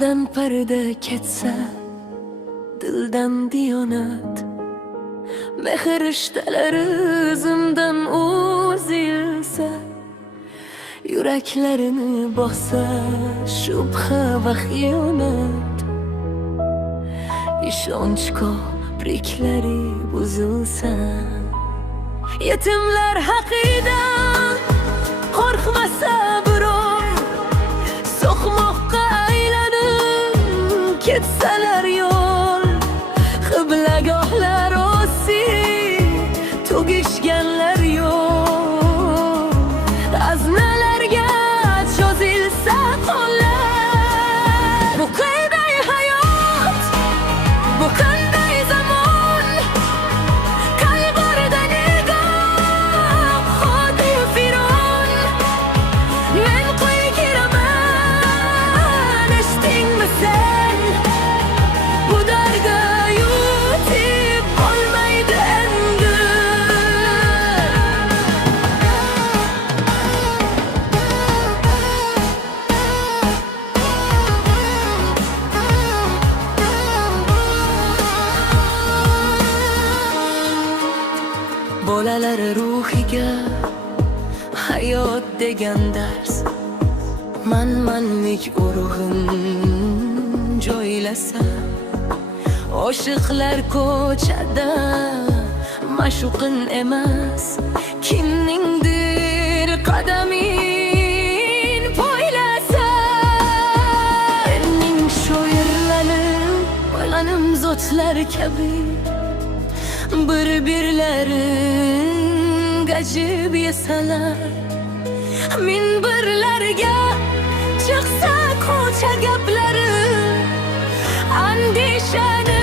ko'zdan parda ketsa, dildan diyonat, mehr rishtalari izimdan o'zilsa, yuraklarini boqsa shubha va xiyonat, ishonch ko'priklari buzilsa, yetimlar haqidan qo'rqmasa birov, so'qmoqqa aylanib ketsalar yo'l, qiblagohlar o'si tugishganlar yo'q, aznalarga cho'zilsa qo'llar. Bu qanday hayot, bu qanday zamon, qalblarida nigoh xoti firon. Men qo'y kiraman, eshitdingmi sen? Bu darga yutib bo'lmaydi endi. Bolalar ruhiga hayot degan dars, manmanlik urug'in joylasa, oshiqlar ko'chada ma'shuqin emas, kimningdir qadamin poylasa. Mening shoirlarim o'ylanim zotlar kabi, bir-birlarin gajib yesalar, minbarlarga chiqsa ko'cha gaplari, andishani